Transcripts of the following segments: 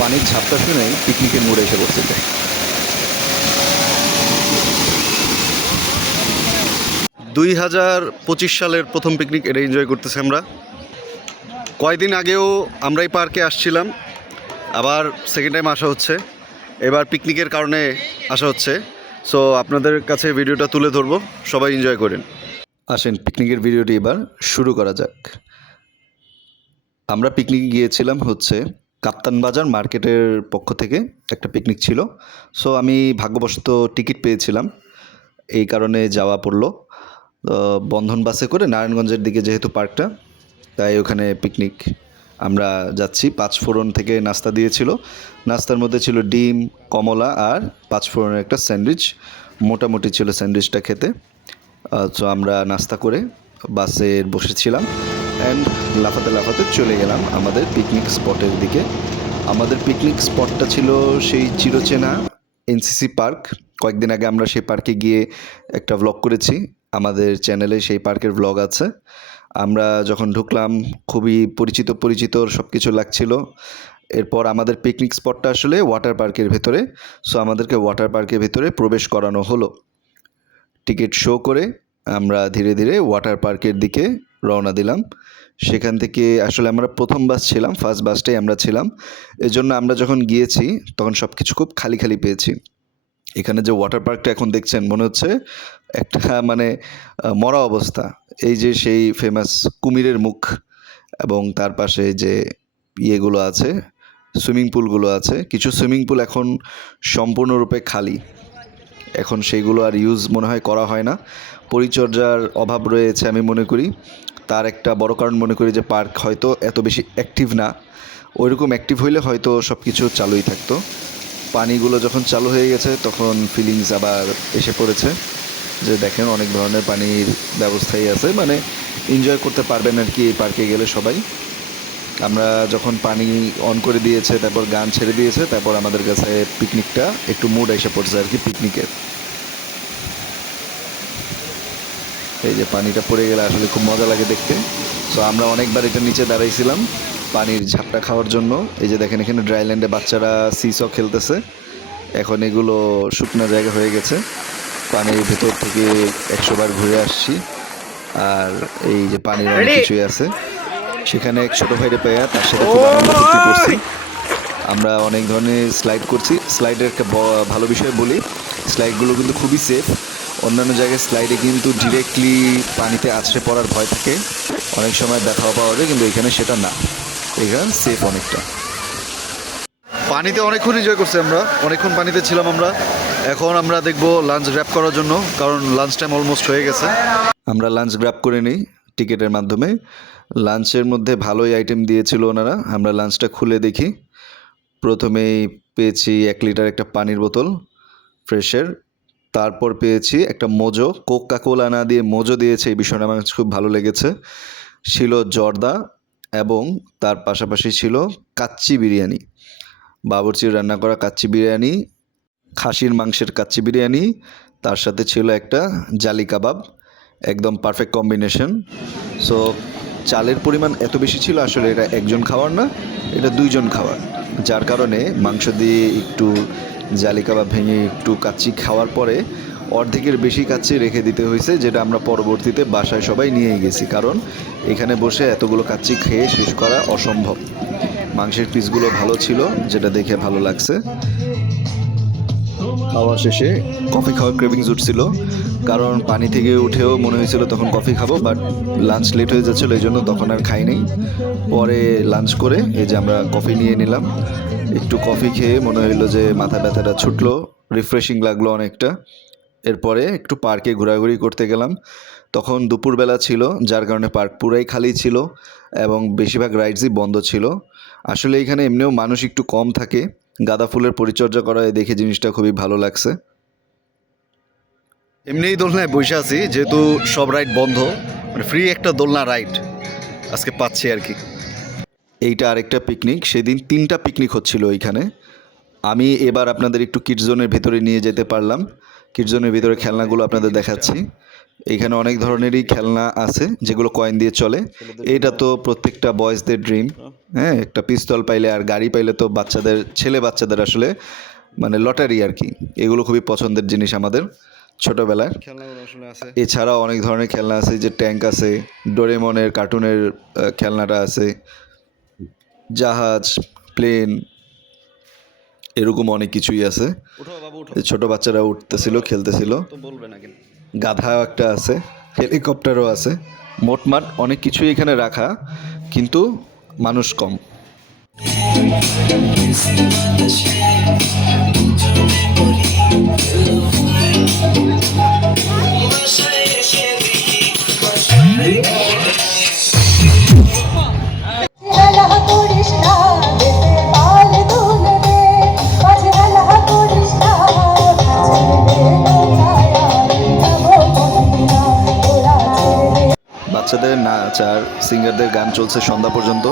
পানির ঝাপটা শুনেই পিকনিকের মুড এসে পড়ছে। 2025 সালের প্রথম পিকনিক, এটা এনজয় করতেছি আমরা। কয়েকদিন আগেও আমরা এই পার্কে আসছিলাম, আবার সেকেন্ড টাইম আসা হচ্ছে। এবার পিকনিকের কারণে আসা হচ্ছে। সো আপনাদের কাছে ভিডিওটা তুলে ধরবো, সবাই এনজয় করেন। আসেন পিকনিকের ভিডিওটি এবার শুরু করা যাক। আমরা পিকনিকে গিয়েছিলাম হচ্ছে কাপ্তান বাজার মার্কেটের পক্ষ থেকে একটা পিকনিক ছিল। সো আমি ভাগ্যবশত টিকিট পেয়েছিলাম, এই কারণে যাওয়া পড়লো। বন্ধন বাসে করে নারায়ণগঞ্জের দিকে যেহেতু পার্কটা, তাই ওখানে পিকনিক আমরা যাচ্ছি। পাঁচফোড়ন থেকে নাস্তা দিয়েছিল, নাস্তার মধ্যে ছিল ডিম, কমলা আর পাঁচফোড়নের একটা স্যান্ডউইচ। মোটামুটি ছিল স্যান্ডউইচটা খেতে। তো আমরা নাস্তা করে বাসে বসেছিলাম অ্যান্ড লাফাতে লাফাতে চলে গেলাম আমাদের পিকনিক স্পটের দিকে। আমাদের পিকনিক স্পটটা ছিল সেই চিরচেনা এনসিসি পার্ক। কয়েকদিন আগে আমরা সেই পার্কে গিয়ে একটা ভ্লগ করেছি, আমাদের চ্যানেলে সেই পার্কের ভ্লগ আছে। আমরা যখন ঢুকলাম খুবই পরিচিত পরিচিত সব কিছু লাগছিল। এরপর আমাদের পিকনিক স্পটটা আসলে ওয়াটার পার্কের ভেতরে। সো আমাদেরকে ওয়াটার পার্কের ভেতরে প্রবেশ করানো হলো। টিকিট শো করে আমরা ধীরে ধীরে ওয়াটার পার্কের দিকে রওনা দিলাম। সেখান থেকে আসলে আমরা প্রথম বাস ছিলাম, ফার্স্ট বাসটাই আমরা ছিলাম। এজন্য আমরা যখন গিয়েছি তখন সব কিছু খুব খালি খালি পেয়েছি। এখানে যে ওয়াটার পার্কটা এখন দেখছেন মনে হচ্ছে একটা মানে মরা অবস্থা। এই যে সেই ফেমাস কুমিরের মুখ এবং তার পাশে যে ইয়েগুলো আছে, সুইমিং পুলগুলো আছে, কিছু সুইমিং পুল এখন সম্পূর্ণরূপে খালি। এখন সেইগুলো আর ইউজ মনে হয় করা হয় না, পরিচর্যার অভাব রয়েছে আমি মনে করি। তার একটা বড় কারণ মনে করি যে পার্ক হয়তো এত বেশি অ্যাক্টিভ না। ওইরকম অ্যাক্টিভ হইলে হয়তো সব কিছু চালুই থাকতো। পানিগুলো যখন চালু হয়ে গেছে তখন ফিলিংস আবার এসে পড়েছে যে দেখেন অনেক ধরনের পানির ব্যবস্থাই আছে, মানে এনজয় করতে পারবেন আর কি এই পার্কে গেলে সবাই। আমরা যখন পানি অন করে দিয়েছে, তারপর গান ছেড়ে দিয়েছে, তারপর আমাদের কাছে পিকনিকটা একটু মুড এসে পড়ছে আর কি পিকনিকের। এই যে পানিটা পড়ে গেলে আসলে খুব মজা লাগে দেখতে। সো আমরা অনেকবার এটার নিচে দাঁড়াইছিলাম পানির ঝাপটা খাওয়ার জন্য। এই যে দেখেন এখানে ড্রাইল্যান্ডে বাচ্চারা সিস খেলতেছে। এখন এগুলো শুকনো জায়গা হয়ে গেছে। পানির ভেতর থেকে 100 বার ঘুরে আসছি। আর এই যে পানির অনেক কিছুই আছে, সেখানে এক ছোটো ভাইরে পেয়ে তার সাথে খুব আনন্দ ফুর্তি করছি। আমরা অনেক ধরনের স্লাইড করছি। স্লাইডের একটা ভালো বিষয় বলি, স্লাইডগুলো কিন্তু খুবই সেফ। অন্যান্য জায়গায় স্লাইডে কিন্তু ডিরেক্টলি পানিতে আছড়ে পড়ার ভয় থাকে, অনেক সময় দেখাও পাওয়া যায়, কিন্তু এখানে সেটা না, এখানে সেফ অনেকটা। পানিতে অনেকক্ষণ এনজয় করছি আমরা, অনেকক্ষণ পানিতে ছিলাম আমরা। এখন আমরা দেখবো লাঞ্চ গ্র্যাব করার জন্য, কারণ লাঞ্চ টাইম অলমোস্ট হয়ে গেছে। আমরা লাঞ্চ গ্র্যাব করে নিই টিকিটের মাধ্যমে। লাঞ্চের মধ্যে ভালোই আইটেম দিয়েছিল ওনারা। আমরা লাঞ্চটা খুলে দেখি। প্রথমেই পেয়েছি 1 লিটার একটা পানির বোতল ফ্রেশের। তারপর পেয়েছি একটা মোজো, কোকা কোলা না দিয়ে মোজো দিয়েছে, এই বিষয়টা আমার কাছে খুব ভালো লেগেছে। ছিল জর্দা এবং তার পাশাপাশি ছিল কাচ্চি বিরিয়ানি, বাবুর্চির রান্না করা কাচ্চি বিরিয়ানি, খাসির মাংসের কাচ্চি বিরিয়ানি। তার সাথে ছিল একটা জালি কাবাব, একদম পারফেক্ট কম্বিনেশন। সো চালের পরিমাণ এত বেশি ছিল, আসলে এটা একজন খাওয়ার না, এটা 2 জন খাওয়ার। যার কারণে মাংস দিয়ে একটু জালি কাবাব ভেঙে একটু কাচ্চি খাওয়ার পরে অর্ধেকের বেশি কাচ্চি রেখে দিতে হয়েছে, যেটা আমরা পরবর্তীতে বাসায় সবাই নিয়েই গেছি, কারণ এখানে বসে এতগুলো কাচ্চি খেয়ে শেষ করা অসম্ভব। মাংসের পিসগুলো ভালো ছিল, যেটা দেখে ভালো লাগছে। খাওয়া শেষে কফি খাওয়ার ক্রেভিংস উঠছিল, কারণ পানি থেকে উঠেও মনে হয়েছিল তখন কফি খাবো, বাট লাঞ্চ লেট হয়ে যাচ্ছিলো, এই জন্য তখন আর খাই নেই। পরে লাঞ্চ করে এই যে আমরা কফি নিয়ে নিলাম। একটু কফি খেয়ে মনে হইলো যে মাথা ব্যথাটা ছুটলো, রিফ্রেশিং লাগলো অনেকটা। এরপরে একটু পার্কে ঘোরাঘুরি করতে গেলাম। তখন দুপুরবেলা ছিল, যার কারণে পার্ক পুরাই খালি ছিল এবং বেশিরভাগ রাইডসই বন্ধ ছিল। আসলে এখানে এমনিও মানুষ একটু কম থাকে, গাঁদা ফুলের পরিচর্যা করা দেখে জিনিসটা খুবই ভালো লাগছে। এমনিই দোলনায় বসে আছি, যেহেতু সব রাইড বন্ধ, মানে ফ্রি একটা দোলনা রাইড আজকে পাচ্ছি আর কি। এইটা আরেকটা পিকনিক, সেদিন 3টা পিকনিক হচ্ছিল এইখানে। আমি এবার আপনাদের একটু কিডস জোনের ভেতরে নিয়ে যেতে পারলাম। কিডস জোনের ভিতরে খেলনাগুলো আপনাদের দেখাচ্ছি। এইখানে অনেক ধরনেরই খেলনা আছে যেগুলো কয়েন দিয়ে চলে। এটা তো প্রত্যেকটা বয়েজদের ড্রিম। হ্যাঁ, একটা পিস্তল পাইলে আর গাড়ি পাইলে তো ছেলে বাচ্চাদের আসলে মানে লটারি আর কি। এগুলো খুবই পছন্দের জিনিস আমাদের ছোটোবেলার। খেলনাগুলো আসলে আছে। এছাড়াও অনেক ধরনের খেলনা আছে, যে ট্যাঙ্ক আছে, ডোরেমনের কার্টুনের খেলনাটা আছে, জাহাজ, প্লেন, এরকম অনেক কিছুই আছে। উঠো বাবু উঠো। ছোট বাচ্চারা উঠতেছিল, খেলতেছিল। তো বলবে না কিন্তু। গাধাও একটা আছে, হেলিকপ্টারও আছে। মোটমাট অনেক কিছুই এখানে রাখা, কিন্তু মানুষ কম। বাচ্চাদের নাচ আর সিঙ্গারদের গান চলছে সন্ধ্যা পর্যন্ত।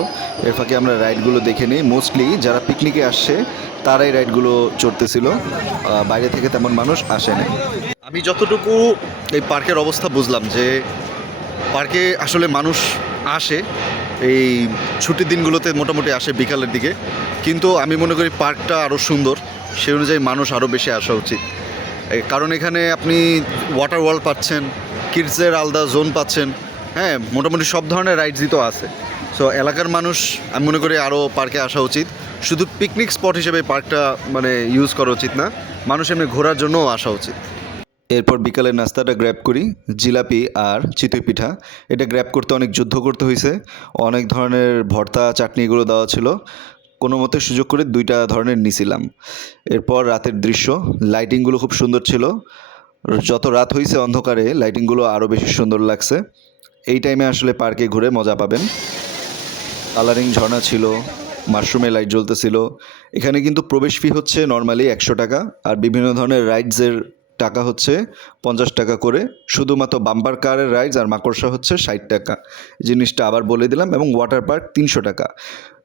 এর ফাঁকে আমরা রাইডগুলো দেখে নিই। মোস্টলি যারা পিকনিকে আসছে তারাই রাইডগুলো চড়তেছিল, বাইরে থেকে তেমন মানুষ আসেনি। আমি যতটুকু এই পার্কের অবস্থা বুঝলাম, যে পার্কে আসলে মানুষ আসে এই ছুটির দিনগুলোতে, মোটামুটি আসে বিকালের দিকে, কিন্তু আমি মনে করি পার্কটা আরও সুন্দর, সেই অনুযায়ী মানুষ আরও বেশি আসা উচিত। কারণ এখানে আপনি ওয়াটার ওয়ার্ল্ড পাচ্ছেন, কিডসের আলাদা জোন পাচ্ছেন, হ্যাঁ, মোটামুটি সব ধরনের রাইডসই তো আছে। সো এলাকার মানুষ আমি মনে করি আরও পার্কে আসা উচিত। শুধু পিকনিক স্পট হিসেবে পার্কটা মানে ইউজ করা উচিত না, মানুষ এমনি ঘোরার জন্যও আসা উচিত। এরপর বিকালের নাস্তাটা গ্র্যাব করি, জিলাপি আর চিতই পিঠা। এটা গ্র্যাব করতে অনেক যুদ্ধ করতে হয়েছে, অনেক ধরনের ভর্তা চাটনি এগুলো দেওয়া ছিল, কোনো মতে সুযোগ করে 2টা ধরনের নিছিলাম। এরপর রাতের দৃশ্য, লাইটিংগুলো খুব সুন্দর ছিল। যত রাত হয়েছে অন্ধকারে লাইটিংগুলো আরও বেশি সুন্দর লাগছে। এই টাইমে আসলে পার্কে ঘুরে মজা পাবেন। কালারিং ঝর্ণা ছিল, মাশরুমে লাইট জ্বলতেছিল। এখানে কিন্তু প্রবেশ ফি হচ্ছে নর্মালি 100 টাকা, আর বিভিন্ন ধরনের রাইডসের টাকা হচ্ছে 50 টাকা করে। শুধুমাত্র বাম্পার কারের রাইডস আর মাকড়সা হচ্ছে 60 টাকা। জিনিসটা আবার বলে দিলাম। এবং ওয়াটার পার্ক 300 টাকা।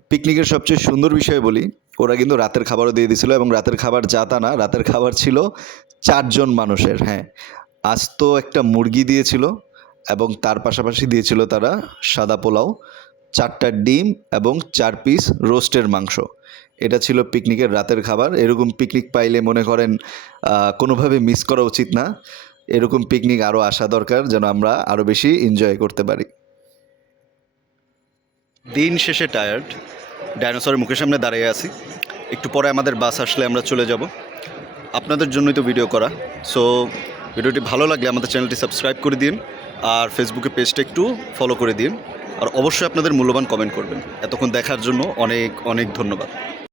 পিকনিকের সবচেয়ে সুন্দর বিষয় বলি, ওরা কিন্তু রাতের খাবারও দিয়ে দিয়েছিল, এবং রাতের খাবার যা তা না, রাতের খাবার ছিল 4 জন মানুষের। হ্যাঁ, আস্ত একটা মুরগি দিয়েছিল, এবং তার পাশাপাশি দিয়েছিল তারা সাদা পোলাও, 4টা ডিম এবং 4 পিস রোস্টের মাংস। এটা ছিল পিকনিকের রাতের খাবার। এরকম পিকনিক পাইলে মনে করেন কোনোভাবে মিস করা উচিত না। এরকম পিকনিক আরও আসা দরকার, যেন আমরা আরও বেশি এনজয় করতে পারি। দিন শেষে টায়ার্ড, ডাইনোসরের মুখের সামনে দাঁড়িয়ে আছি। একটু পরে আমাদের বাস আসলে আমরা চলে যাব। আপনাদের জন্যই তো ভিডিও করা। সো ভিডিওটি ভালো লাগলে আমাদের চ্যানেলটি সাবস্ক্রাইব করে দিন, আর ফেসবুকে পেজটা একটু ফলো করে দিন, আর অবশ্যই আপনাদের মূল্যবান কমেন্ট করবেন। এতক্ষণ দেখার জন্য অনেক অনেক ধন্যবাদ।